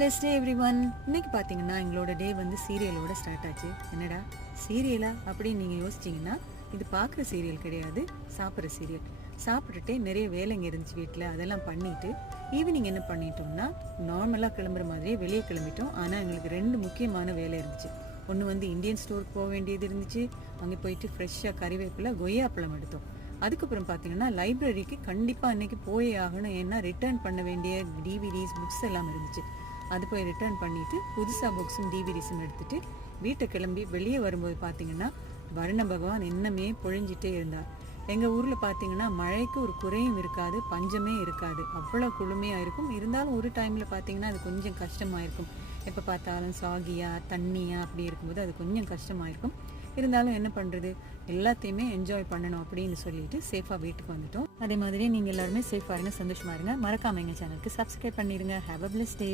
Less day every one இன்னைக்கு பார்த்தீங்கன்னா எங்களோட டே வந்து சீரியலோட ஸ்டார்ட் ஆச்சு. என்னடா? சீரியலா? அப்படின்னு நீங்கள் யோசிச்சீங்கன்னா இது பார்க்குற சீரியல் கிடையாது சாப்பிட்ற சீரியல். சாப்பிட்டுட்டே நிறைய வேலைங்க இருந்துச்சு வீட்டில் அதெல்லாம் பண்ணிட்டு ஈவினிங் என்ன பண்ணிட்டோம்னா நார்மலாக கிளம்புற மாதிரியே வெளியே கிளம்பிட்டோம். ஆனால் எங்களுக்கு ரெண்டு முக்கியமான வேலை இருந்துச்சு. ஒன்று வந்து இந்தியன் ஸ்டோருக்கு போக வேண்டியது இருந்துச்சு. அங்கே போயிட்டு ஃப்ரெஷ்ஷாக கறிவேப்பிலை கொய்யாப்பழம் எடுத்தோம். அதுக்கப்புறம் பார்த்தீங்கன்னா லைப்ரரிக்கு கண்டிப்பாக அன்றைக்கி போயே ஆகணும். ஏன்னா ரிட்டர்ன் பண்ண வேண்டிய டிவிடிஸ் புக்ஸ் எல்லாம் இருந்துச்சு. அது போய் ரிட்டர்ன் பண்ணிட்டு புதுசாக புக்ஸும் டிவிடிஸும் எடுத்துட்டு வீட்டை கிளம்பி வெளியே வரும்போது பார்த்தீங்கன்னா வருண பகவான் என்னமே பொழிஞ்சிட்டே இருந்தார். எங்கள் ஊரில் பார்த்தீங்கன்னா மழைக்கு ஒரு குறையும் இருக்காது பஞ்சமே இருக்காது. அவ்வளோ குளுமையாக இருக்கும். இருந்தாலும் ஒரு டைமில் பார்த்தீங்கன்னா அது கொஞ்சம் கஷ்டமாக இருக்கும். எப்போ பார்த்தாலும் சாகியா தண்ணியாக அப்படி இருக்கும்போது அது கொஞ்சம் கஷ்டமாக இருக்கும். இருந்தாலும் என்ன பண்ணுறது எல்லாத்தையுமே என்ஜாய் பண்ணணும் அப்படின்னு சொல்லிட்டு சேஃபாக வீட்டுக்கு வந்துட்டோம். அதே மாதிரி நீங்கள் எல்லாருமே சேஃபாக இருங்க சந்தோஷமா இருங்க. மறக்காம எங்கள் சேனலுக்கு சப்ஸ்கிரைப் பண்ணிடுங்க. Have a plus day